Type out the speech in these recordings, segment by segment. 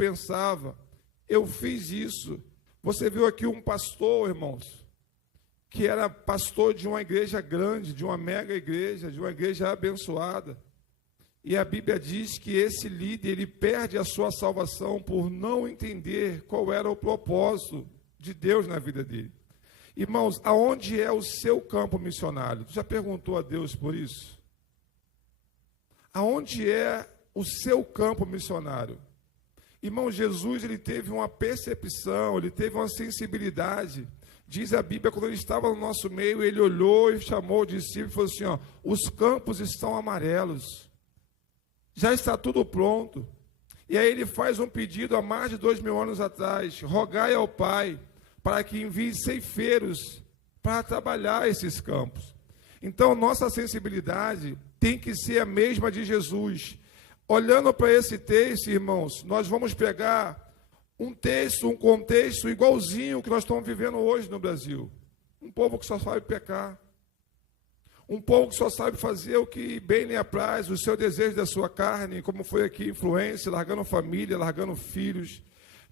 pensava, eu fiz isso. Você viu aqui um pastor, irmãos, que era pastor de uma igreja grande, de uma mega igreja, de uma igreja abençoada. E a Bíblia diz que esse líder, ele perde a sua salvação por não entender qual era o propósito de Deus na vida dele. Irmãos, aonde é o seu campo missionário? Tu já perguntou a Deus por isso? Aonde é o seu campo missionário? Irmão, Jesus, ele teve uma percepção, ele teve uma sensibilidade. Diz a Bíblia, quando ele estava no nosso meio, ele olhou e chamou o discípulo e falou assim, ó, os campos estão amarelos. Já está tudo pronto. E aí ele faz um pedido há mais de 2000 anos atrás. Rogai ao Pai para que envie ceifeiros para trabalhar esses campos. Então, nossa sensibilidade tem que ser a mesma de Jesus. Olhando para esse texto, irmãos, nós vamos pegar um texto, um contexto igualzinho que nós estamos vivendo hoje no Brasil. Um povo que só sabe pecar. Um povo que só sabe fazer o que bem lhe apraz, o seu desejo da sua carne, como foi aqui, influência, largando família, largando filhos,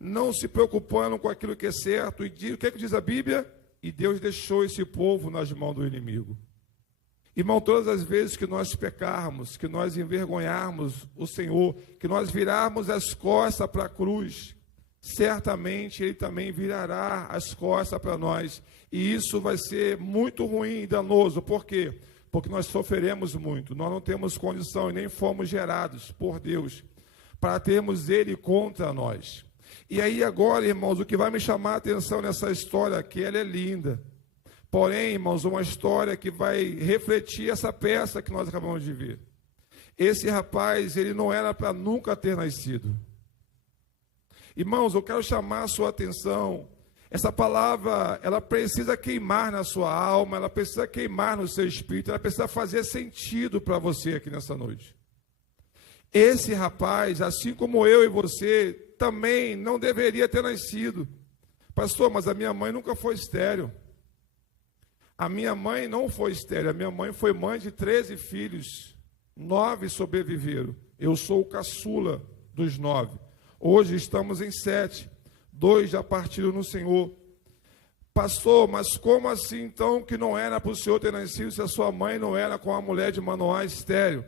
não se preocupando com aquilo que é certo. E o que diz a Bíblia? E Deus deixou esse povo nas mãos do inimigo. Irmão, todas as vezes que nós pecarmos, que nós envergonharmos o Senhor, que nós virarmos as costas para a cruz, certamente Ele também virará as costas para nós. E isso vai ser muito ruim e danoso. Por quê? Porque nós sofreremos muito. Nós não temos condição e nem fomos gerados por Deus para termos Ele contra nós. E aí agora, irmãos, o que vai me chamar a atenção nessa história aqui, ela é linda. Porém, irmãos, uma história que vai refletir essa peça que nós acabamos de ver. Esse rapaz, ele não era para nunca ter nascido. Irmãos, eu quero chamar a sua atenção. Essa palavra, ela precisa queimar na sua alma, ela precisa queimar no seu espírito, ela precisa fazer sentido para você aqui nessa noite. Esse rapaz, assim como eu e você, também não deveria ter nascido. Pastor, mas a minha mãe nunca foi estéril. A minha mãe não foi estéril, a minha mãe foi mãe de 13 filhos, 9 sobreviveram. Eu sou o caçula dos 9. Hoje estamos em 7, 2 já partiram no Senhor. Pastor, mas como assim então que não era para o senhor ter nascido se a sua mãe não era com a mulher de Manoá estéril?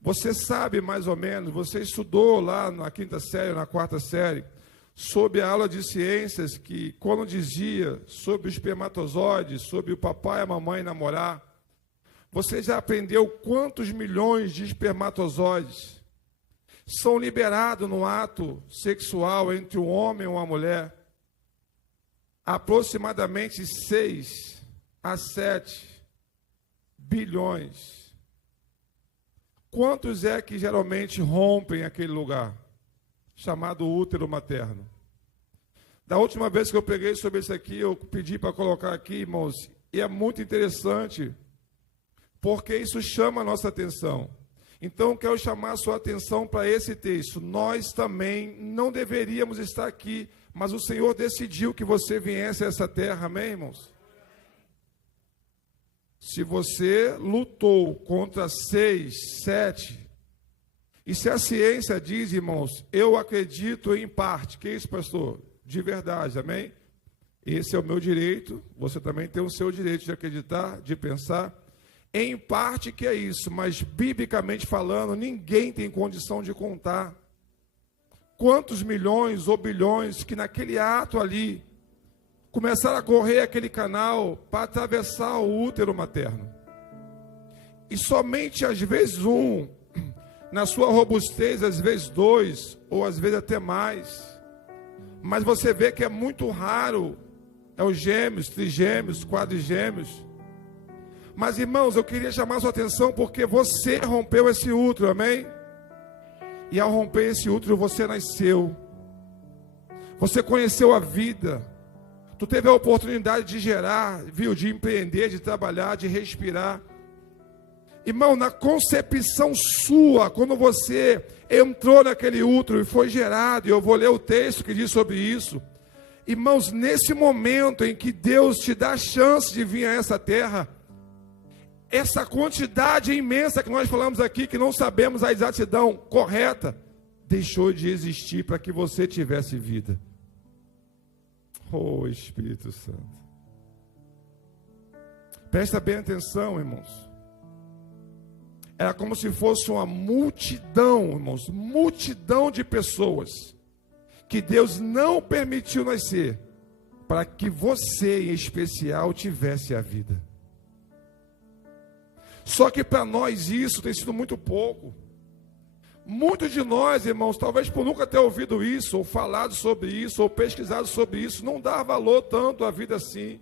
Você sabe mais ou menos, você estudou lá na 5ª série, na 4ª série, sobre a aula de ciências, que quando dizia sobre o espermatozoide, sobre o papai e a mamãe namorar, você já aprendeu quantos milhões de espermatozoides são liberados no ato sexual entre um homem e uma mulher? Aproximadamente 6 a 7 bilhões. Quantos é que geralmente rompem aquele lugar? Chamado útero materno. Da última vez que eu peguei sobre isso aqui, eu pedi para colocar aqui, irmãos, e é muito interessante, porque isso chama a nossa atenção. Então, eu quero chamar a sua atenção para esse texto. Nós também não deveríamos estar aqui, mas o Senhor decidiu que você viesse a essa terra, amém, irmãos? Se você lutou contra 6, 7, e se a ciência diz, irmãos, eu acredito em parte, que é isso, pastor? De verdade, amém? Esse é o meu direito, você também tem o seu direito de acreditar, de pensar. Em parte que é isso, mas biblicamente falando, ninguém tem condição de contar quantos milhões ou bilhões que naquele ato ali começaram a correr aquele canal para atravessar o útero materno. E somente às vezes um, na sua robustez, às vezes 2, ou às vezes até mais. Mas você vê que é muito raro, é os gêmeos, trigêmeos, quadrigêmeos. Mas, irmãos, eu queria chamar a sua atenção porque você rompeu esse útero, amém? E ao romper esse útero, você nasceu. Você conheceu a vida. Tu teve a oportunidade de gerar, viu? De empreender, de trabalhar, de respirar. Irmão, na concepção sua, quando você entrou naquele útero e foi gerado, e eu vou ler o texto que diz sobre isso. Irmãos, nesse momento em que Deus te dá a chance de vir a essa terra, essa quantidade imensa que nós falamos aqui, que não sabemos a exatidão correta, deixou de existir para que você tivesse vida. Oh, Espírito Santo. Presta bem atenção, irmãos. Era como se fosse uma multidão, irmãos, multidão de pessoas que Deus não permitiu nascer para que você, em especial, tivesse a vida. Só que para nós isso tem sido muito pouco. Muitos de nós, irmãos, talvez por nunca ter ouvido isso, ou falado sobre isso, ou pesquisado sobre isso, não dá valor tanto à vida assim.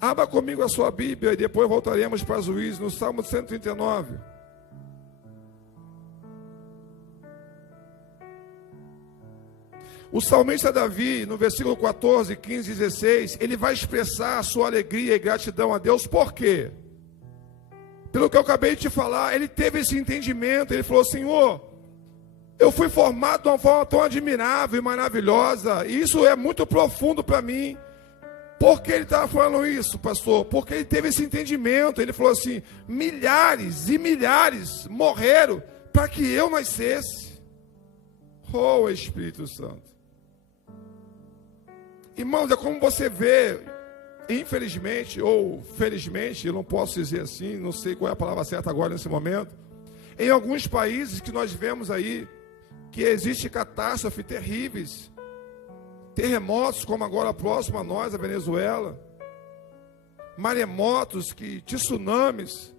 Abra comigo a sua Bíblia e depois voltaremos para Juízes, no Salmo 139. O salmista Davi, no versículo 14, 15 e 16, ele vai expressar a sua alegria e gratidão a Deus. Por quê? Pelo que eu acabei de te falar, ele teve esse entendimento, ele falou: Senhor, eu fui formado de uma forma tão admirável e maravilhosa, e isso é muito profundo para mim. Por que ele estava falando isso, pastor? Porque ele teve esse entendimento, ele falou assim: milhares e milhares morreram para que eu nascesse. Oh, Espírito Santo. Irmãos, é como você vê, infelizmente ou felizmente, eu não posso dizer assim, não sei qual é a palavra certa agora nesse momento, em alguns países que nós vemos aí, que existe catástrofes terríveis, terremotos como agora próximo a nós, a Venezuela, maremotos, tsunamis.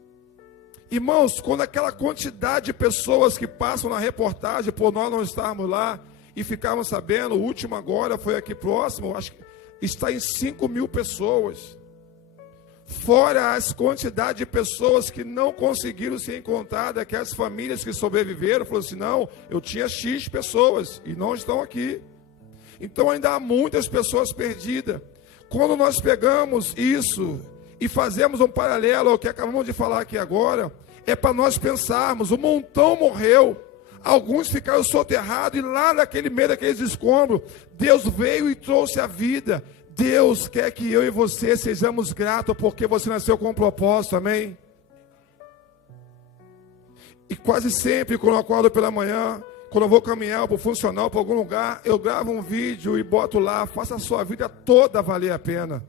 Irmãos, quando aquela quantidade de pessoas que passam na reportagem, por nós não estarmos lá e ficarmos sabendo, o último agora foi aqui próximo, acho que está em 5.000 pessoas. Fora as quantidades de pessoas que não conseguiram ser encontradas, aquelas famílias que sobreviveram, falaram assim: não, eu tinha X pessoas e não estão aqui. Então ainda há muitas pessoas perdidas. Quando nós pegamos isso e fazemos um paralelo ao que acabamos de falar aqui agora, é para nós pensarmos: um montão morreu, alguns ficaram soterrados, e lá naquele meio daqueles escombros, Deus veio e trouxe a vida. Deus quer que eu e você sejamos gratos, porque você nasceu com um propósito, amém? E quase sempre, quando eu acordo pela manhã, quando eu vou caminhar para o funcional, para algum lugar, eu gravo um vídeo e boto lá: faça a sua vida toda valer a pena.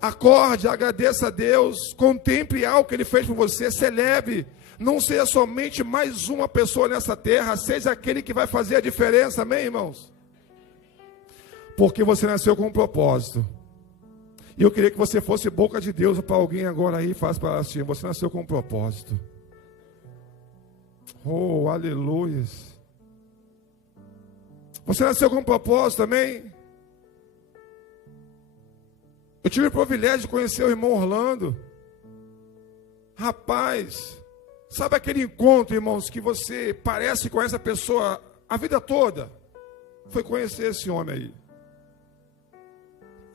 Acorde, agradeça a Deus, contemple algo que Ele fez por você, celebre. Não seja somente mais uma pessoa nessa terra, seja aquele que vai fazer a diferença, amém, irmãos? Porque você nasceu com um propósito. E eu queria que você fosse boca de Deus para alguém agora aí, faz para assim: você nasceu com um propósito. Oh, aleluias. Você nasceu com um propósito, amém? Eu tive o privilégio de conhecer o irmão Orlando. Rapaz, sabe aquele encontro, irmãos, que você parece com essa pessoa a vida toda? Foi conhecer esse homem aí.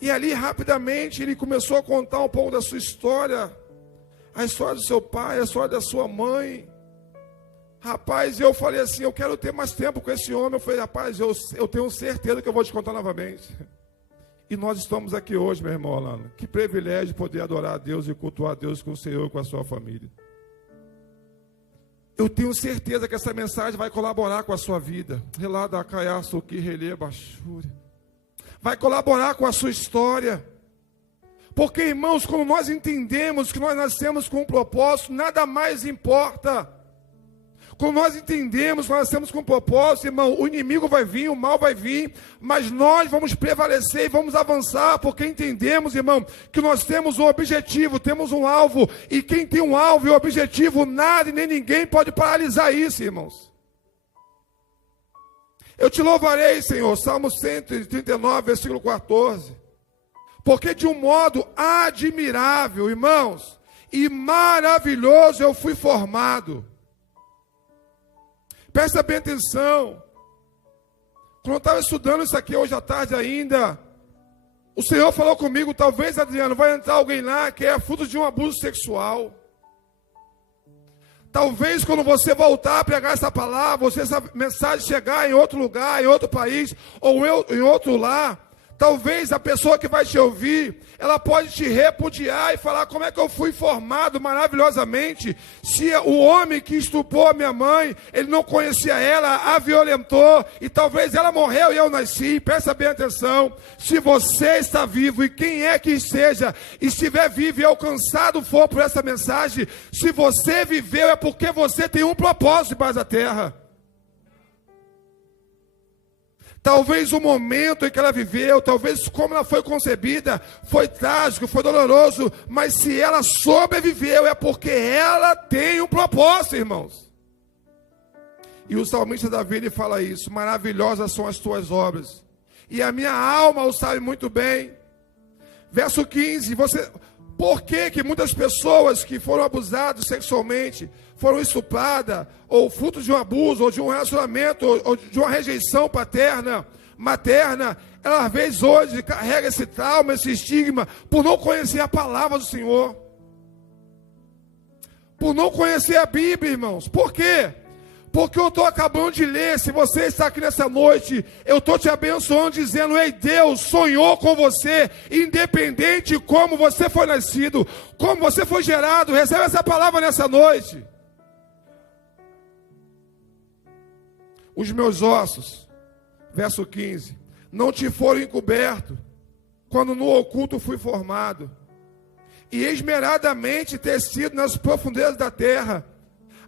E ali, rapidamente, ele começou a contar um pouco da sua história, a história do seu pai, a história da sua mãe. Rapaz, eu falei assim: eu quero ter mais tempo com esse homem. Eu falei: rapaz, eu tenho certeza que eu vou te contar novamente. E nós estamos aqui hoje, meu irmão Orlando. Que privilégio poder adorar a Deus e cultuar a Deus com o Senhor e com a sua família. Eu tenho certeza que essa mensagem vai colaborar com a sua vida. Vai colaborar com a sua história. Porque, irmãos, quando nós entendemos que nós nascemos com um propósito, nada mais importa. Quando nós entendemos que nós nascemos com um propósito, irmão, o inimigo vai vir, o mal vai vir, mas nós vamos prevalecer e vamos avançar, porque entendemos, irmão, que nós temos um objetivo, temos um alvo, e quem tem um alvo e um objetivo, nada e nem ninguém pode paralisar isso, irmãos. Eu te louvarei, Senhor, Salmo 139, versículo 14, porque de um modo admirável, irmãos, e maravilhoso eu fui formado. Presta bem atenção. Quando eu estava estudando isso aqui hoje à tarde ainda, o Senhor falou comigo: talvez, Adriano, vai entrar alguém lá que é fruto de um abuso sexual. Talvez quando você voltar a pregar essa palavra, essa mensagem chegar em outro lugar, em outro país, ou em outro lar, Talvez a pessoa que vai te ouvir, ela pode te repudiar e falar: como é que eu fui formado maravilhosamente, se o homem que estupou a minha mãe, ele não conhecia ela, a violentou, e talvez ela morreu e eu nasci. Presta bem atenção, se você está vivo, e quem é que esteja, estiver vivo e alcançado for por essa mensagem, se você viveu é porque você tem um propósito debaixo da terra. Talvez o momento em que ela viveu, talvez como ela foi concebida, foi trágico, foi doloroso, mas se ela sobreviveu é porque ela tem um propósito, irmãos. E o salmista Davi, ele fala isso: maravilhosas são as tuas obras, e a minha alma o sabe muito bem. Verso 15, por que muitas pessoas que foram abusadas sexualmente, foram estupradas, ou fruto de um abuso, ou de um relacionamento, ou de uma rejeição paterna, materna, ela às vezes hoje carrega esse trauma, esse estigma, por não conhecer a palavra do Senhor, por não conhecer a Bíblia, irmãos. Por quê? Porque eu estou acabando de ler. Se você está aqui nessa noite, eu estou te abençoando, dizendo: ei, Deus sonhou com você, independente de como você foi nascido, como você foi gerado. Recebe essa palavra nessa noite. Os meus ossos, verso 15, não te foram encobertos, quando no oculto fui formado, e esmeradamente tecido nas profundezas da terra.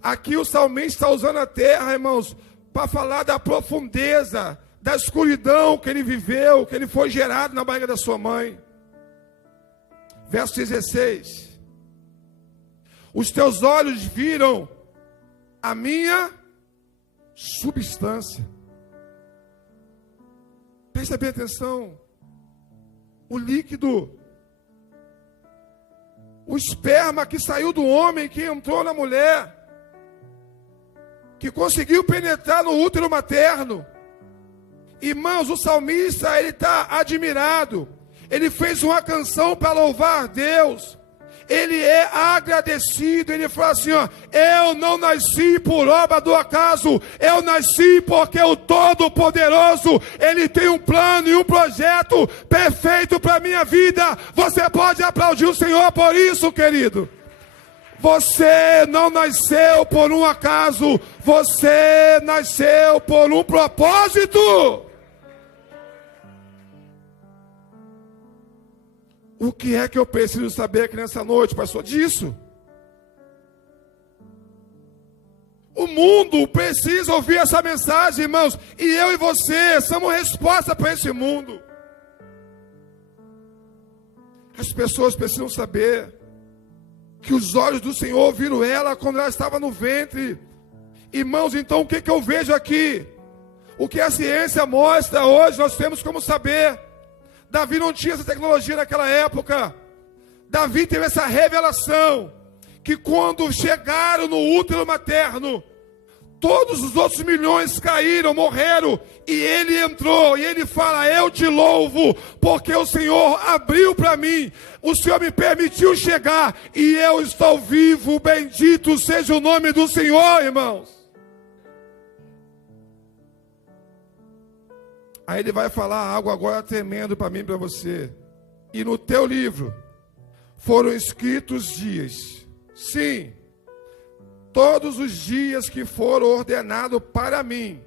Aqui o salmista está usando a terra, irmãos, para falar da profundeza, da escuridão que ele viveu, que ele foi gerado na barriga da sua mãe. Verso 16: os teus olhos viram a minha substância. Presta bem atenção. O líquido, o esperma que saiu do homem, que entrou na mulher, que conseguiu penetrar no útero materno. Irmãos, o salmista, ele está admirado. Ele fez uma canção para louvar Deus. Ele é agradecido. Ele fala assim: ó, eu não nasci por obra do acaso, eu nasci porque o Todo-Poderoso, Ele tem um plano e um projeto perfeito para a minha vida. Você pode aplaudir o Senhor por isso, querido. Você não nasceu por um acaso, você nasceu por um propósito. O que é que eu preciso saber aqui nessa noite, pastor? Disso. O mundo precisa ouvir essa mensagem, irmãos. E eu e você somos resposta para esse mundo. As pessoas precisam saber que os olhos do Senhor viram ela quando ela estava no ventre. Irmãos, então o que eu vejo aqui? O que a ciência mostra hoje, nós temos como saber. Davi não tinha essa tecnologia naquela época. Davi teve essa revelação, que quando chegaram no útero materno, todos os outros milhões caíram, morreram, e ele entrou, e ele fala: eu te louvo, porque o Senhor abriu para mim, o Senhor me permitiu chegar, e eu estou vivo, bendito seja o nome do Senhor, irmãos. Aí ele vai falar algo agora tremendo para mim e para você. E no teu livro foram escritos dias, sim, todos os dias que foram ordenados para mim,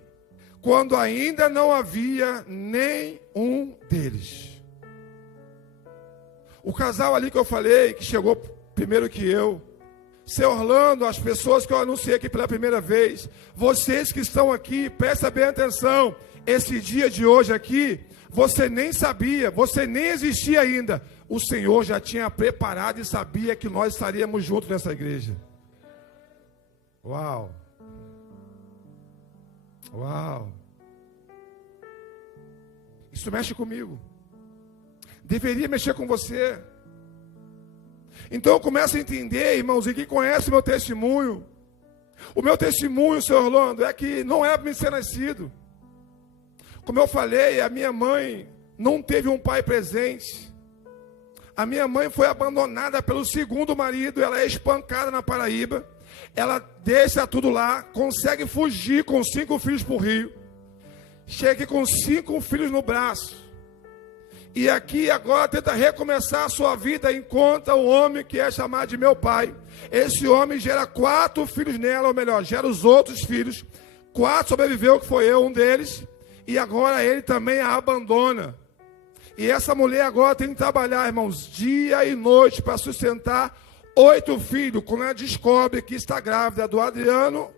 quando ainda não havia nenhum deles. O casal ali que eu falei, que chegou primeiro que eu, seu Orlando, as pessoas que eu anunciei aqui pela primeira vez, vocês que estão aqui, presta bem atenção. Esse dia de hoje aqui, você nem sabia, você nem existia ainda. O Senhor já tinha preparado e sabia que nós estaríamos juntos nessa igreja. Uau! Uau! Isso mexe comigo. Deveria mexer com você. Então eu começo a entender, irmãos, e quem conhece o meu testemunho, Senhor Orlando, é que não é para me ser nascido. Como eu falei, a minha mãe não teve um pai presente. A minha mãe foi abandonada pelo segundo marido, ela é espancada na Paraíba. Ela deixa tudo lá, consegue fugir com 5 filhos para o Rio. Chega aqui com 5 filhos no braço. E aqui agora tenta recomeçar a sua vida, encontra o homem que é chamado de meu pai. Esse homem gera 4 filhos nela, ou melhor, gera os outros filhos. 4 sobreviveu, que foi eu, um deles. E agora ele também a abandona. E essa mulher agora tem que trabalhar, irmãos, dia e noite para sustentar 8 filhos. Quando ela descobre que está grávida do Adriano,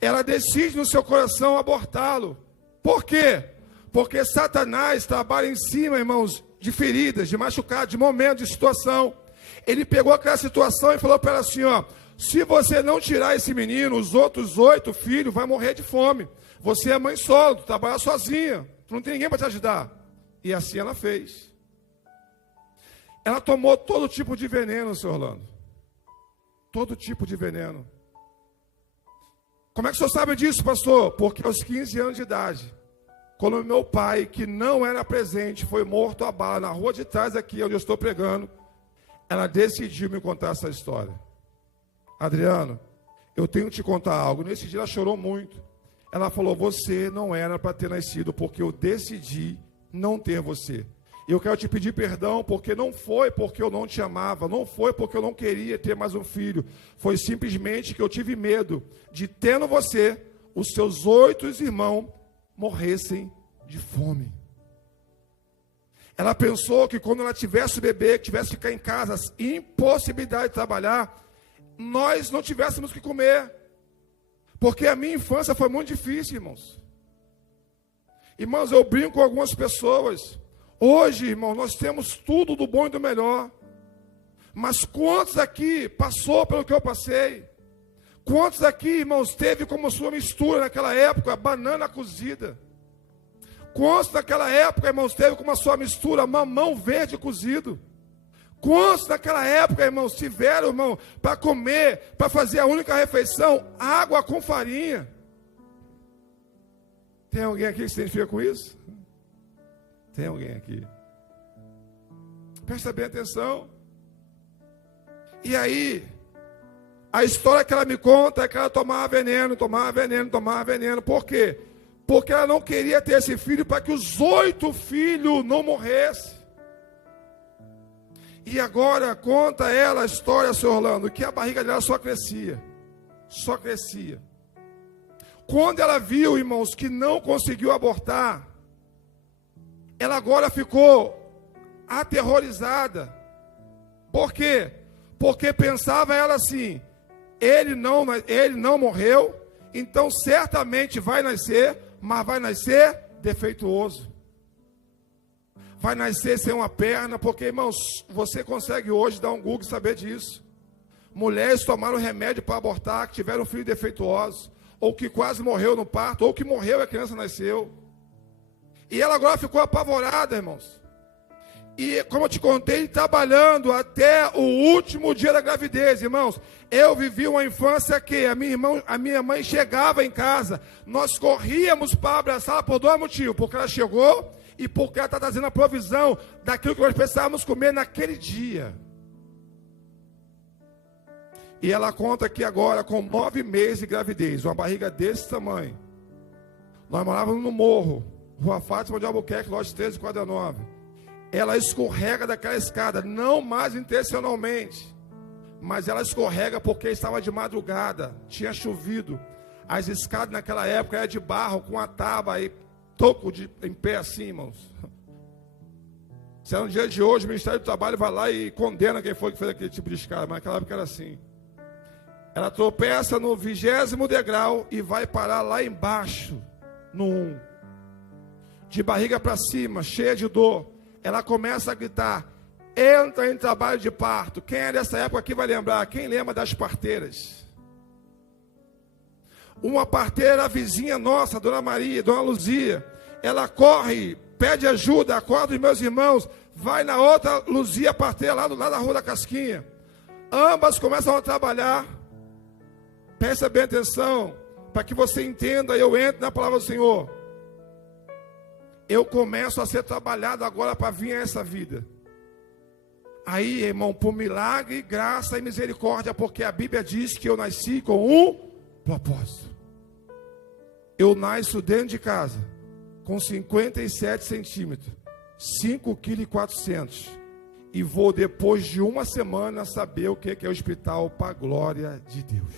ela decide no seu coração abortá-lo. Por quê? Porque Satanás trabalha em cima, irmãos, de feridas, de machucados, de momentos, de situação. Ele pegou aquela situação e falou para ela assim, ó, se você não tirar esse menino, os outros 8 filhos vão morrer de fome. Você é mãe solo, tu trabalha sozinha, tu não tem ninguém para te ajudar. E assim ela fez. Ela tomou todo tipo de veneno, senhor Orlando. Todo tipo de veneno. Como é que o senhor sabe disso, pastor? Porque aos 15 anos de idade, quando meu pai, que não era presente, foi morto a bala na rua de trás aqui, onde eu estou pregando, ela decidiu me contar essa história. Adriano, eu tenho que te contar algo. Nesse dia ela chorou muito. Ela falou, você não era para ter nascido, porque eu decidi não ter você. Eu quero te pedir perdão, porque não foi porque eu não te amava, não foi porque eu não queria ter mais um filho. Foi simplesmente que eu tive medo de, tendo você, os seus 8 irmãos morressem de fome. Ela pensou que quando ela tivesse o bebê, que tivesse que ficar em casa, impossibilidade de trabalhar, nós não tivéssemos o que comer. Porque a minha infância foi muito difícil, irmãos. Irmãos, eu brinco com algumas pessoas. Hoje, irmão, nós temos tudo do bom e do melhor. Mas quantos aqui passou pelo que eu passei? Quantos aqui, irmãos, teve como sua mistura naquela época banana cozida? Quantos naquela época, irmãos, teve como a sua mistura mamão verde cozido? Quantos naquela época, irmãos, tiveram, irmão, para comer, para fazer a única refeição, água com farinha? Tem alguém aqui que se identifica com isso? Tem alguém aqui? Presta bem atenção. E aí, a história que ela me conta é que ela tomava veneno. Por quê? Porque ela não queria ter esse filho para que os 8 filhos não morressem. E agora conta ela a história, senhor Orlando, que a barriga dela só crescia. Só crescia. Quando ela viu, irmãos, que não conseguiu abortar, ela agora ficou aterrorizada. Por quê? Porque pensava ela assim, ele não morreu, então certamente vai nascer, mas vai nascer defeituoso. Vai nascer sem uma perna, porque, irmãos, você consegue hoje dar um Google e saber disso. Mulheres tomaram remédio para abortar, que tiveram filhos defeituosos, ou que quase morreu no parto, ou que morreu e a criança nasceu. E ela agora ficou apavorada, irmãos. E, como eu te contei, trabalhando até o último dia da gravidez, irmãos. Eu vivi uma infância que a minha mãe chegava em casa, nós corríamos para abraçá-la por 2 motivos. Porque ela chegou e porque ela está trazendo a provisão daquilo que nós precisávamos comer naquele dia. E ela conta que agora, com 9 meses de gravidez, uma barriga desse tamanho, nós morávamos no morro, Rua Fátima de Albuquerque, lote 1349. Ela escorrega daquela escada, não mais intencionalmente, mas ela escorrega porque estava de madrugada, tinha chovido. As escadas naquela época eram de barro, com a tábua e toco em pé assim, irmãos. Se é no dia de hoje, o Ministério do Trabalho vai lá e condena quem foi que fez aquele tipo de escada, mas naquela época era assim. Ela tropeça no 20º degrau e vai parar lá embaixo, no 1. De barriga para cima, cheia de dor. Ela começa a gritar, entra em trabalho de parto. Quem é dessa época aqui vai lembrar? Quem lembra das parteiras? Uma parteira vizinha nossa, Dona Maria, Dona Luzia, ela corre, pede ajuda, acorda os meus irmãos, vai na outra Luzia parteira, lá do lado da Rua da Casquinha. Ambas começam a trabalhar. Presta bem atenção, para que você entenda, eu entro na palavra do Senhor. Eu começo a ser trabalhado agora para vir a essa vida. Aí, irmão, por milagre, graça e misericórdia, porque a Bíblia diz que eu nasci com um propósito. Eu nasço dentro de casa, com 57 centímetros, 5,4 kg. E vou, depois de uma semana, saber o que é o hospital, para a glória de Deus.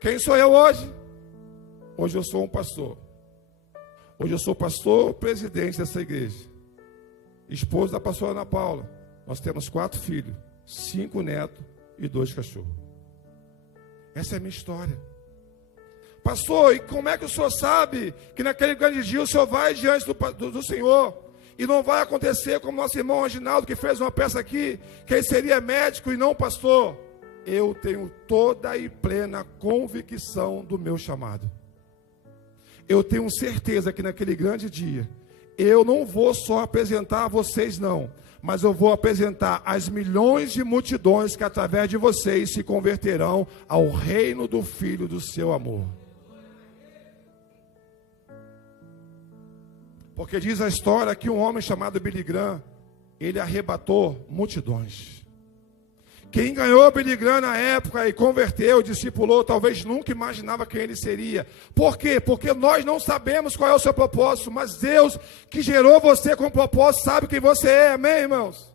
Quem sou eu hoje? Hoje eu sou um pastor. Hoje eu sou pastor, presidente dessa igreja. Esposo da pastora Ana Paula. Nós temos 4 filhos, 5 netos e 2 cachorros. Essa é a minha história. Pastor, e como é que o senhor sabe que naquele grande dia o senhor vai diante do Senhor e não vai acontecer como nosso irmão Reginaldo, que fez uma peça aqui, que ele seria médico e não pastor? Eu tenho toda e plena convicção do meu chamado. Eu tenho certeza que naquele grande dia, eu não vou só apresentar a vocês não, mas eu vou apresentar as milhões de multidões que através de vocês se converterão ao reino do Filho do seu amor. Porque diz a história que um homem chamado Billy Graham, ele arrebatou multidões. Quem ganhou Billy Graham na época e converteu, discipulou, talvez nunca imaginava quem ele seria. Por quê? Porque nós não sabemos qual é o seu propósito, mas Deus que gerou você com propósito sabe quem você é, amém, irmãos?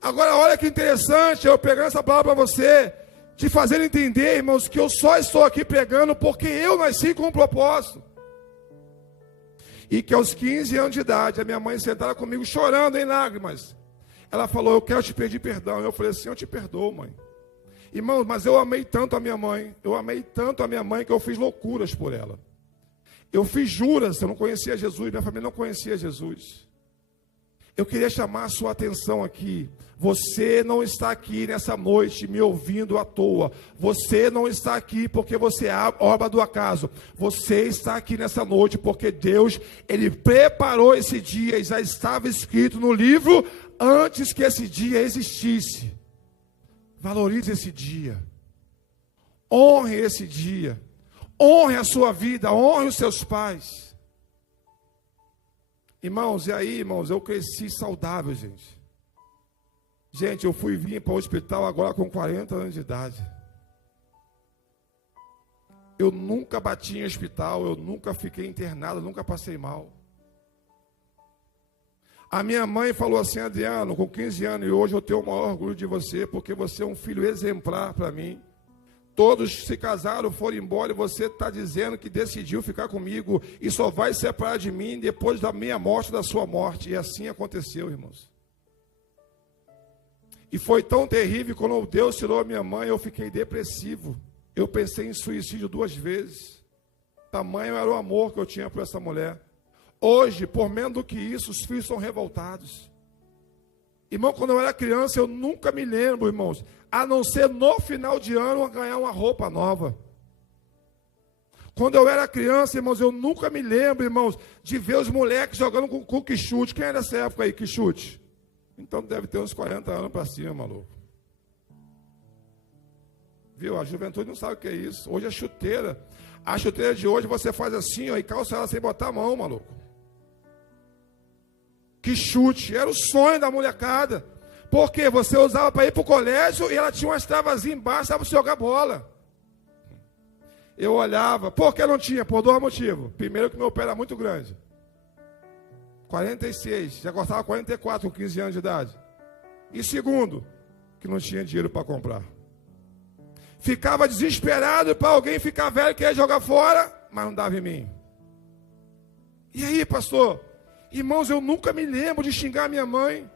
Agora olha que interessante, eu pegando essa palavra para você, te fazer entender, irmãos, que eu só estou aqui pregando porque eu nasci com um propósito. E que aos 15 anos de idade, a minha mãe sentada comigo, chorando em lágrimas, ela falou, eu quero te pedir perdão. Eu falei assim, eu te perdoo, mãe. Irmão, mas eu amei tanto a minha mãe, que eu fiz loucuras por ela. Eu fiz juras, eu não conhecia Jesus, minha família não conhecia Jesus. Eu queria chamar a sua atenção aqui. Você não está aqui nessa noite me ouvindo à toa. Você não está aqui porque você é obra do acaso. Você está aqui nessa noite porque Deus, Ele preparou esse dia e já estava escrito no livro antes que esse dia existisse. Valorize esse dia. Honre esse dia. Honre a sua vida, honre os seus pais. Irmãos, e aí, irmãos, eu cresci saudável, gente. Gente, eu fui vir para o hospital agora com 40 anos de idade. Eu nunca bati em hospital, eu nunca fiquei internado, nunca passei mal. A minha mãe falou assim, Adriano, com 15 anos, e hoje eu tenho o maior orgulho de você, porque você é um filho exemplar para mim. Todos se casaram, foram embora, e você está dizendo que decidiu ficar comigo, e só vai se separar de mim depois da minha morte, da sua morte. E assim aconteceu, irmãos. E foi tão terrível, quando Deus tirou a minha mãe, eu fiquei depressivo. Eu pensei em suicídio 2 vezes. Tamanho era o amor que eu tinha por essa mulher. Hoje, por menos do que isso, os filhos são revoltados. Irmão, quando eu era criança, eu nunca me lembro, irmãos, a não ser no final de ano, ganhar uma roupa nova. Quando eu era criança, irmãos, eu nunca me lembro, irmãos, de ver os moleques jogando com quichute. Quem é dessa época aí, quichute? Então deve ter uns 40 anos para cima, maluco. Viu? A juventude não sabe o que é isso. Hoje é chuteira. A chuteira de hoje você faz assim, ó, e calça ela sem botar a mão, maluco. Que chute, era o sonho da molecada. Porque você usava para ir para o colégio e ela tinha umas travazinhas embaixo para você jogar bola. Eu olhava, por que não tinha? Por 2 motivos. Primeiro, que meu pé era muito grande. 46, já gostava 44 com 15 anos de idade. E segundo, que não tinha dinheiro para comprar. Ficava desesperado para alguém ficar velho que ia jogar fora, mas não dava em mim. E aí, pastor? Irmãos, eu nunca me lembro de xingar minha mãe.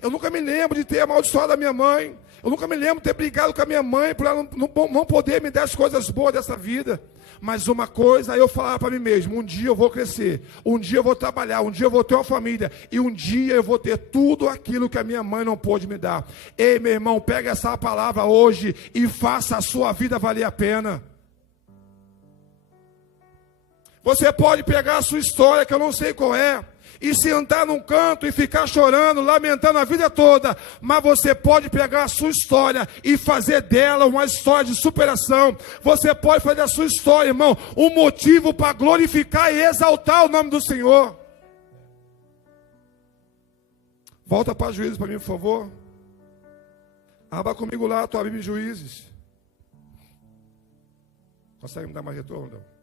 Eu nunca me lembro de ter amaldiçoado a minha mãe. Eu nunca me lembro de ter brigado com a minha mãe por ela não poder me dar as coisas boas dessa vida. Mas uma coisa eu falava para mim mesmo, um dia eu vou crescer, um dia eu vou trabalhar, um dia eu vou ter uma família, e um dia eu vou ter tudo aquilo que a minha mãe não pôde me dar. Ei, meu irmão, pega essa palavra hoje e faça a sua vida valer a pena. Você pode pegar a sua história, que eu não sei qual é, e sentar num canto e ficar chorando, lamentando a vida toda, mas você pode pegar a sua história e fazer dela uma história de superação. Você pode fazer a sua história, irmão, um motivo para glorificar e exaltar o nome do Senhor. Volta para Juízes para mim, por favor. Abra comigo lá a tua Bíblia em Juízes. Consegue me dar mais retorno, não?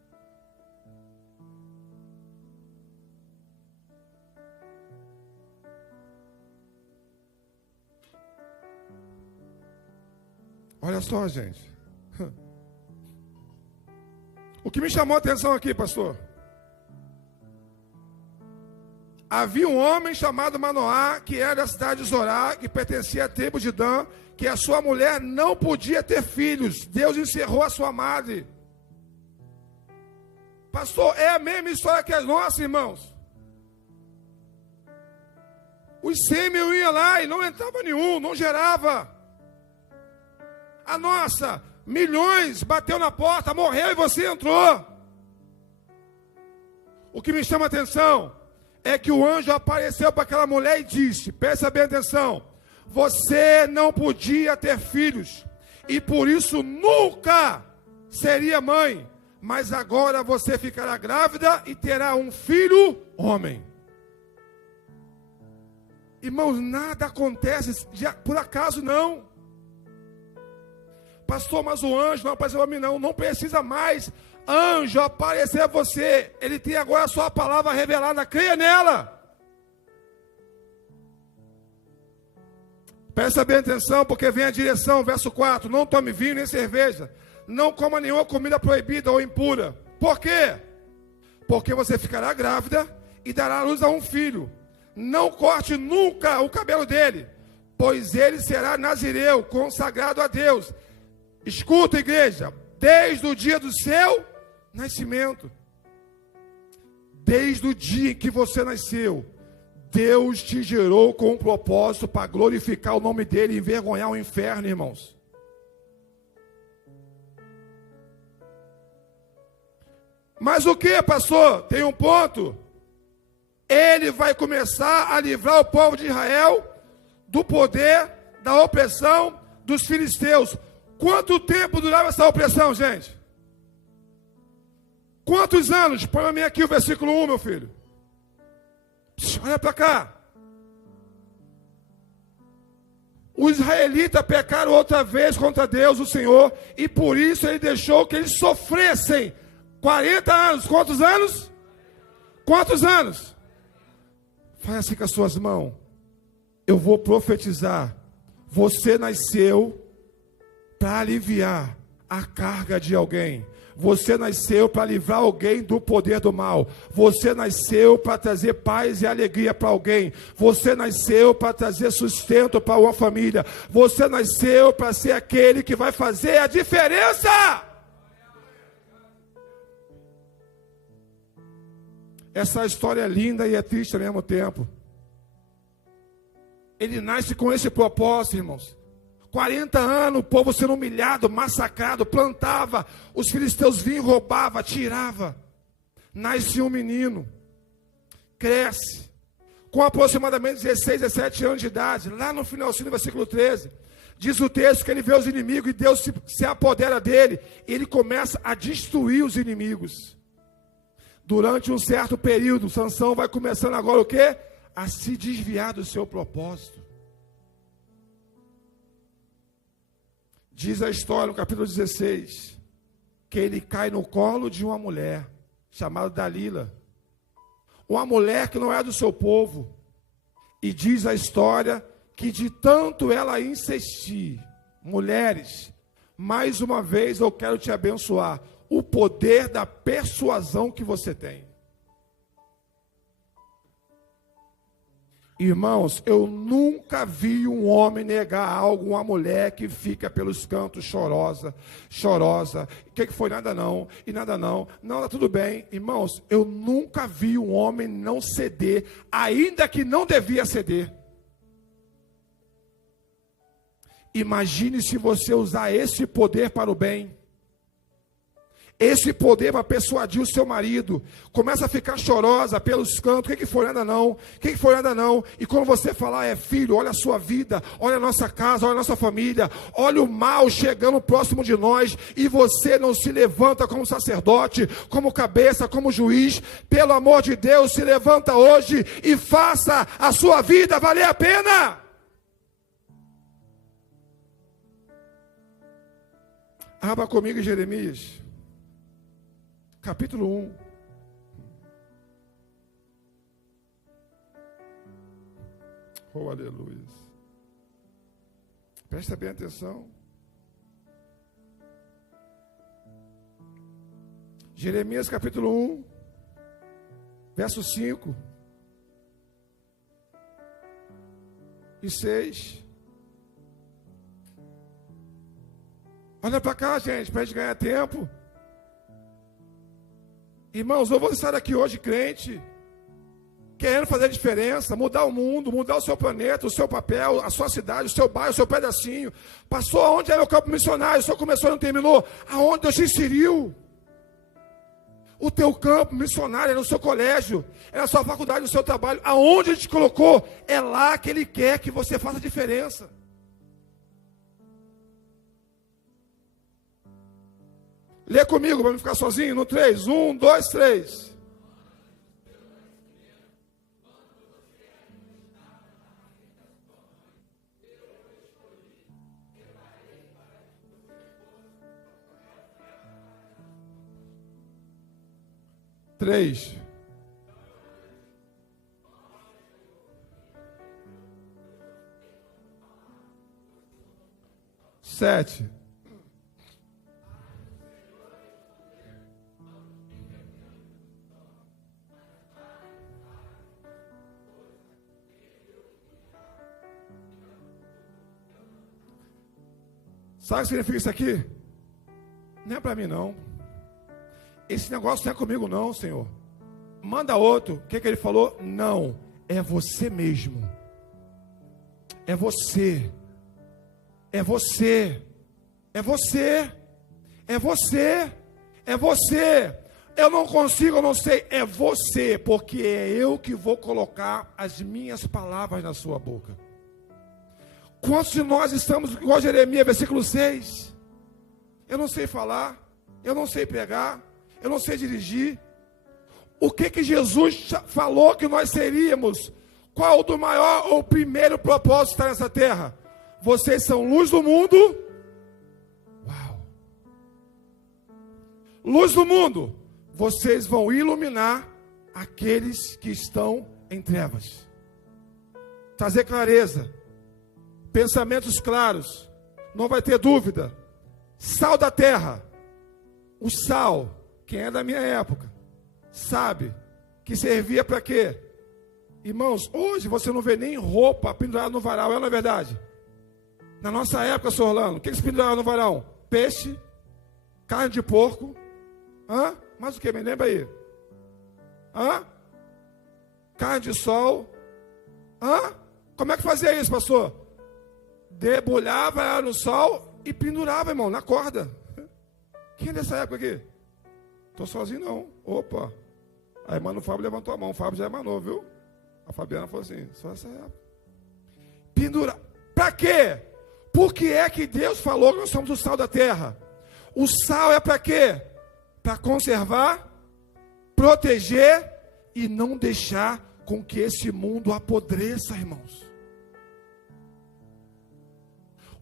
Olha só, gente. O que me chamou a atenção aqui, pastor? Havia um homem chamado Manoá, que era da cidade de Zorá, que pertencia à tribo de Dan, que a sua mulher não podia ter filhos. Deus encerrou a sua madre. Pastor, é a mesma história que a nossa, irmãos. Os sêmen iam lá e não entrava nenhum, não gerava. A nossa, milhões, bateu na porta, morreu e você entrou. O que me chama a atenção é que o anjo apareceu para aquela mulher e disse, presta bem atenção, você não podia ter filhos, e por isso nunca seria mãe, mas agora você ficará grávida e terá um filho homem. Irmãos, nada acontece por acaso não. Pastor, mas o anjo não apareceu para mim não. Não precisa mais anjo aparecer a você. Ele tem agora a sua palavra revelada. Creia nela. Presta bem atenção, porque vem a direção, verso 4. Não tome vinho nem cerveja. Não coma nenhuma comida proibida ou impura. Por quê? Porque você ficará grávida e dará à luz a um filho. Não corte nunca o cabelo dele, pois ele será nazireu, consagrado a Deus. Escuta, igreja, desde o dia do seu nascimento, desde o dia em que você nasceu, Deus te gerou com um propósito para glorificar o nome dele e envergonhar o inferno, irmãos. Mas o que, pastor? Tem um ponto. Ele vai começar a livrar o povo de Israel do poder, da opressão dos filisteus. Quanto tempo durava essa opressão, gente? Quantos anos? Põe para mim aqui o versículo 1, meu filho. Olha para cá. Os israelitas pecaram outra vez contra Deus, o Senhor, e por isso ele deixou que eles sofressem 40 anos. Quantos anos? Quantos anos? Faz assim com as suas mãos. Eu vou profetizar. Você nasceu para aliviar a carga de alguém. Você nasceu para livrar alguém do poder do mal. Você nasceu para trazer paz e alegria para alguém. Você nasceu para trazer sustento para uma família. Você nasceu para ser aquele que vai fazer a diferença. Essa história é linda e é triste ao mesmo tempo. Ele nasce com esse propósito, irmãos. 40 anos, o povo sendo humilhado, massacrado, plantava, os filisteus vinham, roubavam, tiravam. Nasce um menino, cresce, com aproximadamente 16, 17 anos de idade, lá no finalzinho do versículo 13, diz o texto que ele vê os inimigos e Deus se apodera dele, e ele começa a destruir os inimigos. Durante um certo período, Sansão vai começando agora o quê? A se desviar do seu propósito. Diz a história no capítulo 16, que ele cai no colo de uma mulher, chamada Dalila. Uma mulher que não é do seu povo. E diz a história que de tanto ela insistir, mulheres, mais uma vez eu quero te abençoar. O poder da persuasão que você tem. Irmãos, eu nunca vi um homem negar algo, uma mulher que fica pelos cantos chorosa. O que foi? Nada não, e nada não. Não, tá tudo bem. Irmãos, eu nunca vi um homem não ceder, ainda que não devia ceder. Imagine se você usar esse poder para o bem. Esse poder para persuadir o seu marido. Começa a ficar chorosa pelos cantos. O que foi? Nada não. O que foi? Nada não. E quando você falar, filho, olha a sua vida, olha a nossa casa, olha a nossa família, olha o mal chegando próximo de nós, e você não se levanta como sacerdote, como cabeça, como juiz. Pelo amor de Deus, se levanta hoje e faça a sua vida valer a pena. Abra comigo em Jeremias. Capítulo 1. Oh, aleluia. Presta bem atenção. Jeremias capítulo 1, verso 5 e 6. Olha para cá, gente, para a gente ganhar tempo. Irmãos, eu vou estar aqui hoje crente, querendo fazer a diferença, mudar o mundo, mudar o seu planeta, o seu papel, a sua cidade, o seu bairro, o seu pedacinho. Passou aonde é meu campo missionário, o senhor começou e não terminou. Aonde Deus te inseriu? O teu campo missionário é no seu colégio, é na sua faculdade, no seu trabalho. Aonde Ele te colocou, é lá que Ele quer que você faça a diferença. Lê comigo, vamos ficar sozinho no 3. 1, 2, 3. Três. Sete. Sabe o que significa isso aqui? Não é para mim não. Esse negócio não é comigo não, Senhor. Manda outro. O que ele falou? Não, é você mesmo. É você. É você. É você. É você. É você. Eu não consigo, eu não sei. É você, porque é eu que vou colocar as minhas palavras na sua boca. Quantos de nós estamos igual Jeremias, versículo 6? Eu não sei falar, eu não sei pregar, eu não sei dirigir. O que Jesus falou que nós seríamos? Qual do maior ou primeiro propósito de estar nessa terra? Vocês são luz do mundo. Uau! Luz do mundo. Vocês vão iluminar aqueles que estão em trevas. Trazer clareza. Pensamentos claros. Não vai ter dúvida. Sal da terra. O sal, quem é da minha época, sabe que servia para quê? Irmãos, hoje você não vê nem roupa pendurada no varal, não é verdade? Na nossa época, Sr. Orlando, o que se pendurava no varal? Peixe, carne de porco, mais o que? Me lembra aí? Carne de sol, como é que fazia isso, pastor? Debulhava ela no sol e pendurava, irmão, na corda. Quem é dessa época aqui? Estou sozinho não. Opa. A irmã do Fábio levantou a mão. O Fábio já emanou, viu? A Fabiana falou assim, só essa época. Pendura. Para quê? Por que é que Deus falou que nós somos o sal da terra? O sal é para quê? Para conservar, proteger e não deixar com que esse mundo apodreça, irmãos.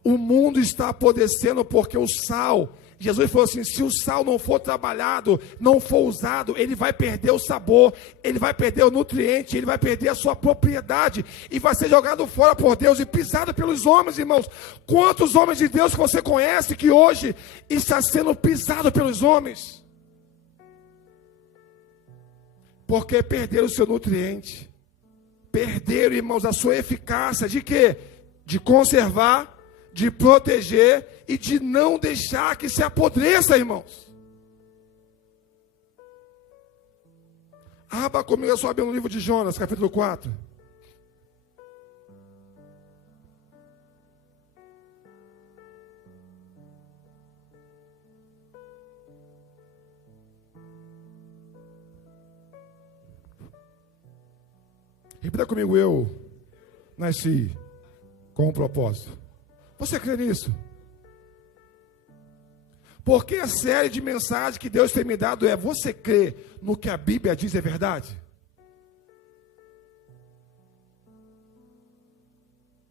O mundo está apodrecendo porque o sal, Jesus falou assim, se o sal não for trabalhado, não for usado, ele vai perder o sabor, ele vai perder o nutriente, ele vai perder a sua propriedade, e vai ser jogado fora por Deus e pisado pelos homens, irmãos. Quantos homens de Deus que você conhece que hoje está sendo pisado pelos homens? Porque perderam o seu nutriente, perderam, irmãos, a sua eficácia, de quê? De conservar, de proteger e de não deixar que se apodreça, irmãos. Abra comigo a sua Bíblia no livro de Jonas, capítulo 4. Repita comigo, eu nasci com um propósito. Você crê nisso? Porque a série de mensagens que Deus tem me dado é: você crê no que a Bíblia diz é verdade?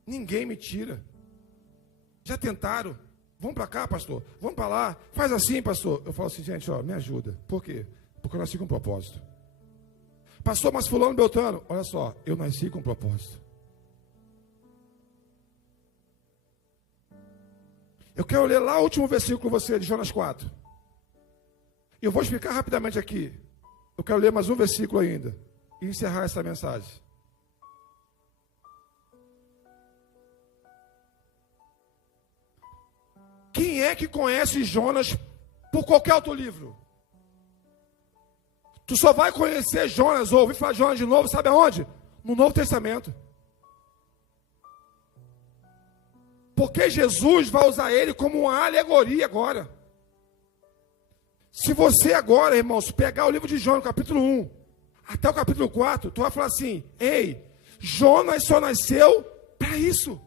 Ninguém me tira. Já tentaram? Vamos para cá, pastor. Vamos para lá. Faz assim, pastor. Eu falo assim, gente, me ajuda. Por quê? Porque eu nasci com um propósito. Pastor, mas fulano, Beltrano, olha só, eu nasci com um propósito. Eu quero ler lá o último versículo com você, de Jonas 4. Eu vou explicar rapidamente aqui. Eu quero ler mais um versículo ainda e encerrar essa mensagem. Quem é que conhece Jonas por qualquer outro livro? Tu só vai conhecer Jonas ou ouvir falar de Jonas de novo, sabe aonde? No Novo Testamento. Porque Jesus vai usar ele como uma alegoria agora. Se você agora, irmãos, pegar o livro de Jonas, capítulo 1, até o capítulo 4, tu vai falar assim, ei, Jonas só nasceu para isso.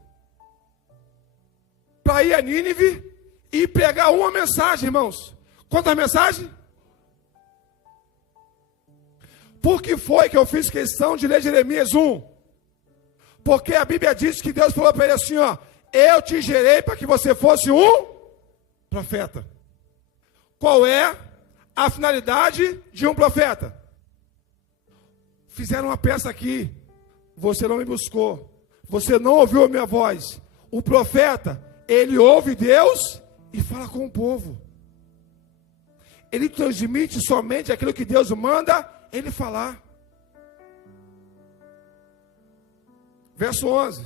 Para ir a Nínive e pregar uma mensagem, irmãos. Quantas mensagens? Por que foi que eu fiz questão de ler Jeremias 1? Porque a Bíblia diz que Deus falou para ele assim, ó, eu te gerei para que você fosse um profeta. Qual é a finalidade de um profeta? Fizeram uma peça aqui, você não me buscou, você não ouviu a minha voz. O profeta, ele ouve Deus e fala com o povo. Ele transmite somente aquilo que Deus manda ele falar. Verso 11.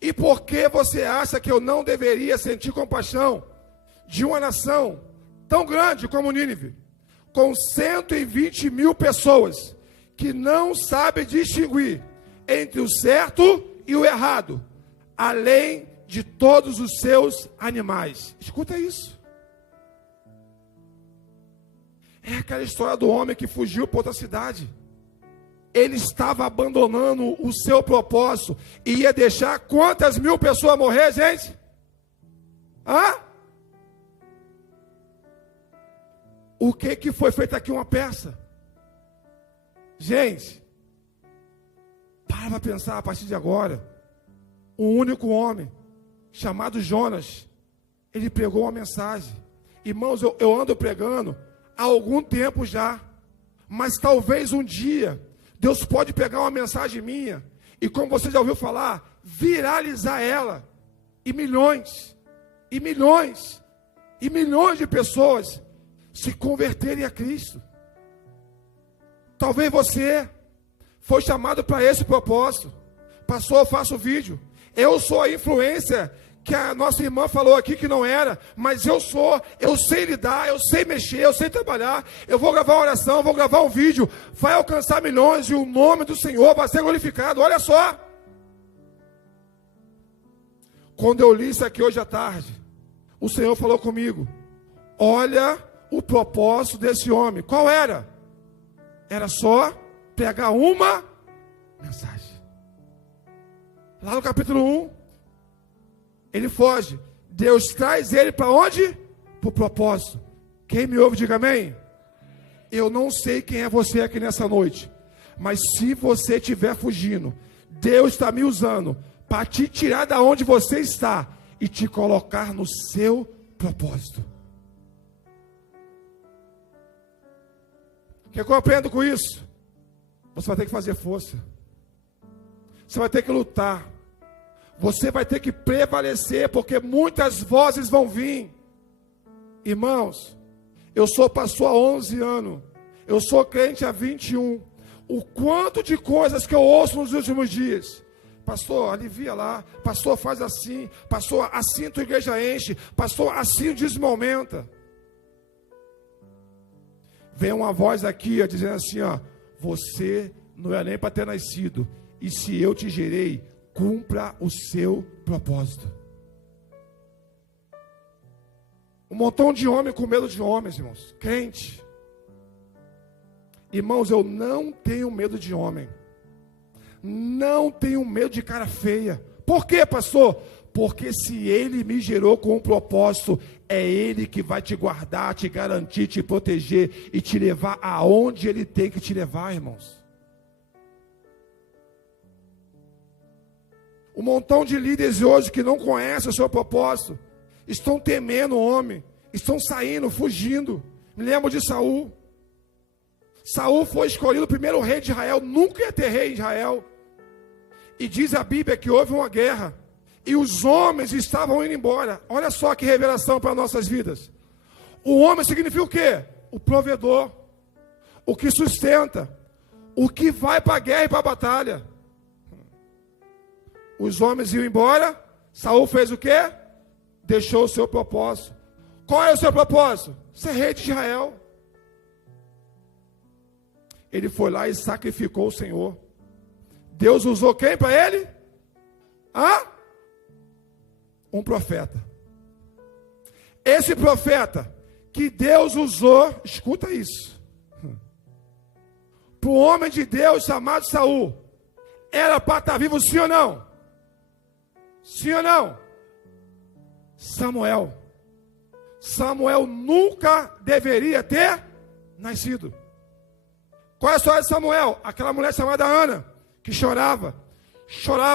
E por que você acha que eu não deveria sentir compaixão de uma nação tão grande como Nínive, com 120 mil pessoas, que não sabem distinguir entre o certo e o errado, além de todos os seus animais? Escuta isso. É aquela história do homem que fugiu para outra cidade. Ele estava abandonando o seu propósito e ia deixar quantas mil pessoas morrer, gente? Hã? O que foi feito aqui? Uma peça. Gente, para pensar a partir de agora. Um único homem, chamado Jonas, ele pregou uma mensagem. Irmãos, eu ando pregando há algum tempo já, mas talvez um dia Deus pode pegar uma mensagem minha e, como você já ouviu falar, viralizar ela, e milhões, e milhões, e milhões de pessoas se converterem a Cristo. Talvez você foi chamado para esse propósito. Pastor, eu faço vídeo, eu sou a influência que a nossa irmã falou aqui que não era, mas eu sei lidar, eu sei mexer, eu sei trabalhar, eu vou gravar uma oração, vou gravar um vídeo, vai alcançar milhões e o nome do Senhor vai ser glorificado. Olha só, quando eu li isso aqui hoje à tarde, o Senhor falou comigo, olha o propósito desse homem. Qual era? Era só pregar uma mensagem. Lá no capítulo 1, ele foge. Deus traz ele para onde? Para o propósito. Quem me ouve, diga amém. Eu não sei quem é você aqui nessa noite, mas se você estiver fugindo, Deus está me usando para te tirar da onde você está e te colocar no seu propósito. O que eu aprendo com isso? Você vai ter que fazer força. Você vai ter que lutar. Você vai ter que prevalecer, porque muitas vozes vão vir. Irmãos, eu sou pastor há 11 anos. Eu sou crente há 21. O quanto de coisas que eu ouço nos últimos dias. Pastor, alivia lá. Pastor, faz assim. Pastor, assim a tua igreja enche. Pastor, assim o dízimo aumenta. Vem uma voz aqui, ó, dizendo assim, ó, você não é nem para ter nascido. E se eu te gerei, cumpra o seu propósito. Um montão de homem com medo de homens, irmãos. Crente. Irmãos, eu não tenho medo de homem. Não tenho medo de cara feia. Por quê, pastor? Porque se ele me gerou com um propósito, é ele que vai te guardar, te garantir, te proteger e te levar aonde ele tem que te levar, irmãos. Um montão de líderes hoje que não conhecem o seu propósito, estão temendo o homem, estão saindo, fugindo. Me lembro de Saul. Saul foi escolhido o primeiro rei de Israel, nunca ia ter rei em Israel. E diz a Bíblia que houve uma guerra, e os homens estavam indo embora. Olha só que revelação para nossas vidas. O homem significa o quê? o provedor, o que sustenta, o que vai para a guerra e para a batalha. Os homens iam embora, Saul fez o quê? Deixou o seu propósito. Qual é o seu propósito? Ser rei de Israel. Ele foi lá e sacrificou o Senhor. Deus usou quem para ele? Um profeta. Esse profeta que Deus usou, escuta isso, para o homem de Deus chamado Saul, era para estar vivo, sim ou não? Sim ou não? Samuel nunca deveria ter nascido. Qual é a história de Samuel? Aquela mulher chamada Ana, que chorava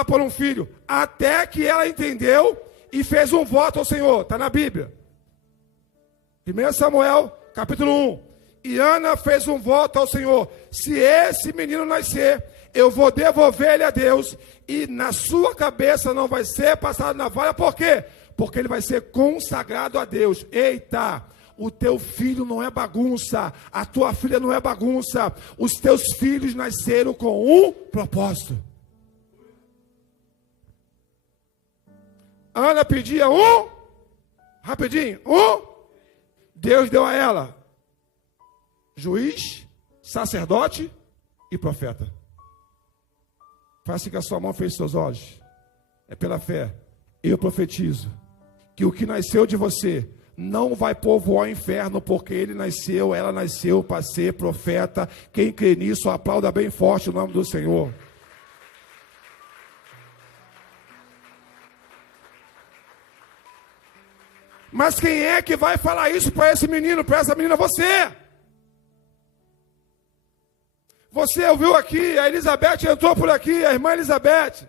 por um filho, até que ela entendeu e fez um voto ao Senhor. Está na Bíblia. 1 Samuel, capítulo 1. E Ana fez um voto ao Senhor: se esse menino nascer, eu vou devolver ele a Deus, e na sua cabeça não vai ser passado navalha. Por quê? Porque ele vai ser consagrado a Deus. Eita! O teu filho não é bagunça, a tua filha não é bagunça. Os teus filhos nasceram com um propósito. Ana pedia rapidinho, Deus deu a ela juiz, sacerdote e profeta. Faça que a sua mão feche seus olhos. É pela fé. Eu profetizo que o que nasceu de você não vai povoar o inferno, porque ela nasceu para ser profeta. Quem crê nisso, aplauda bem forte o nome do Senhor. Mas quem é que vai falar isso para esse menino, para essa menina? Você. Você ouviu aqui, a Elizabeth entrou por aqui, a irmã Elizabeth.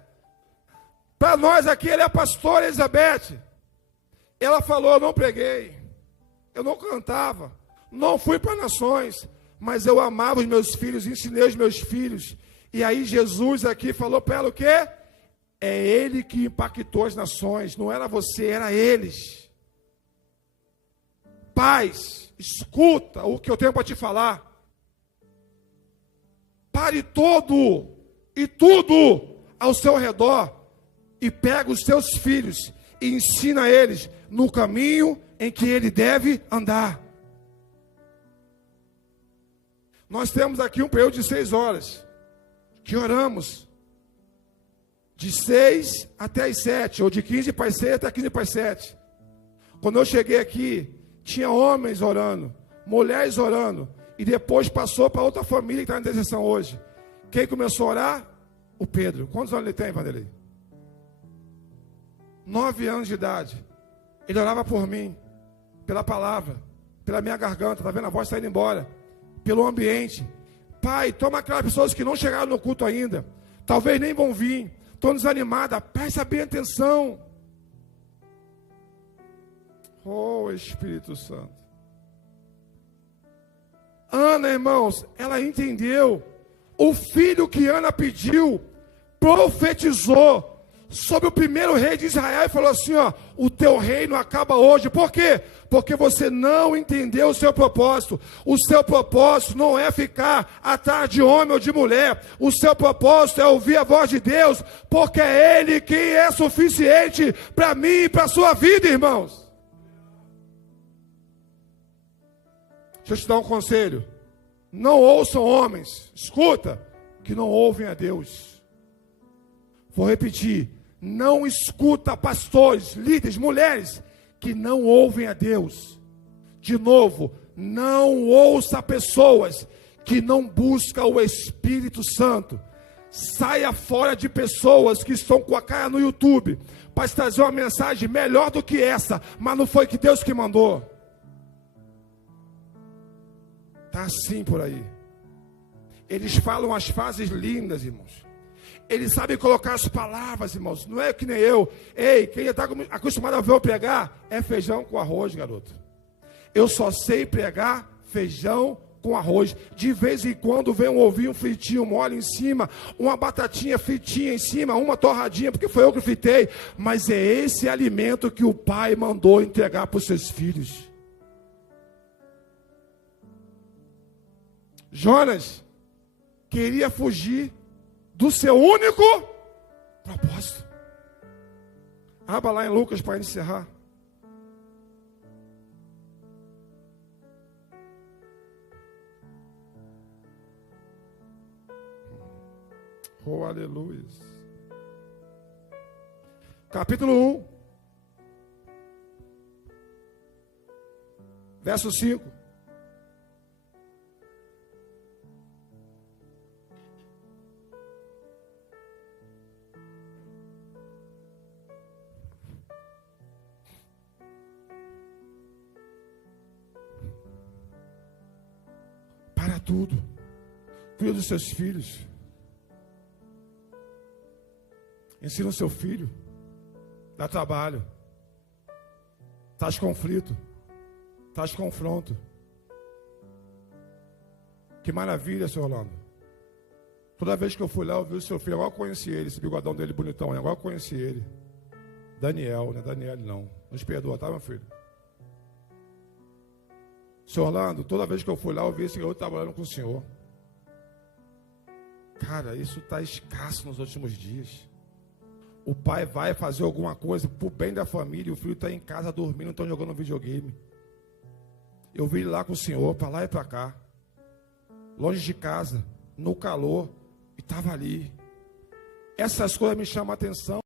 Para nós aqui, ela é a pastora Elizabeth. Ela falou: eu não preguei, eu não cantava, não fui para nações, mas eu amava os meus filhos, ensinei os meus filhos. E aí Jesus aqui falou para ela o quê? É ele que impactou as nações, não era você, era eles. Pais, escuta o que eu tenho para te falar. Pare todo e tudo ao seu redor e pega os seus filhos e ensina eles no caminho em que ele deve andar. Nós temos aqui um período de 6 horas que oramos de 6 até as 7, ou de 15 para as 6 até 15 para as 7. Quando eu cheguei aqui, tinha homens orando, mulheres orando, e depois passou para outra família que está na intercessão hoje. Quem começou a orar? O Pedro. Quantos anos ele tem, Vanderlei? 9 anos de idade. Ele orava por mim, pela palavra, pela minha garganta, está vendo a voz saindo embora, pelo ambiente. Pai, toma aquelas pessoas que não chegaram no culto ainda, talvez nem vão vir, estão desanimadas, presta bem atenção. Oh, Espírito Santo. Ana, irmãos, ela entendeu. O filho que Ana pediu, profetizou sobre o primeiro rei de Israel e falou assim: ó, o teu reino acaba hoje. Por quê? Porque você não entendeu o seu propósito. O seu propósito não é ficar atrás de homem ou de mulher. O seu propósito é ouvir a voz de Deus, porque é Ele quem é suficiente para mim e para a sua vida, irmãos. Deixa eu te dar um conselho. Não ouçam homens, escuta, que não ouvem a Deus. Vou repetir. Não escuta pastores, líderes, mulheres que não ouvem a Deus. De novo, não ouça pessoas que não buscam o Espírito Santo. Saia fora de pessoas que estão com a cara no YouTube para trazer uma mensagem melhor do que essa, mas não foi que Deus que mandou. Está assim por aí. Eles falam as frases lindas, irmãos. Eles sabem colocar as palavras, irmãos. Não é que nem eu. Ei, quem está acostumado a ver eu pregar, é feijão com arroz, garoto. Eu só sei pregar feijão com arroz. De vez em quando vem um ovinho fritinho mole em cima, uma batatinha fritinha em cima, uma torradinha, porque foi eu que fritei. Mas é esse alimento que o pai mandou entregar para os seus filhos. Jonas queria fugir do seu único propósito. Abra lá em Lucas para encerrar. Oh, aleluia. Capítulo 1. Verso 5. Para tudo. Cuida dos seus filhos. Ensina o seu filho. Dá trabalho. Traz conflito. Traz confronto. Que maravilha, senhor Orlando. Toda vez que eu fui lá, eu vi o seu filho. Agora eu conheci ele, esse bigodão dele bonitão. Agora eu conheci ele. Daniel, não é Daniel não. Nos perdoa, tá, meu filho? Senhor Orlando, toda vez que eu fui lá, eu vi esse garoto trabalhando com o senhor. Cara, isso está escasso nos últimos dias. O pai vai fazer alguma coisa pro bem da família, o filho está em casa dormindo, estão jogando videogame. Eu vi ele lá com o senhor, para lá e para cá, longe de casa, no calor, e estava ali. Essas coisas me chamam a atenção.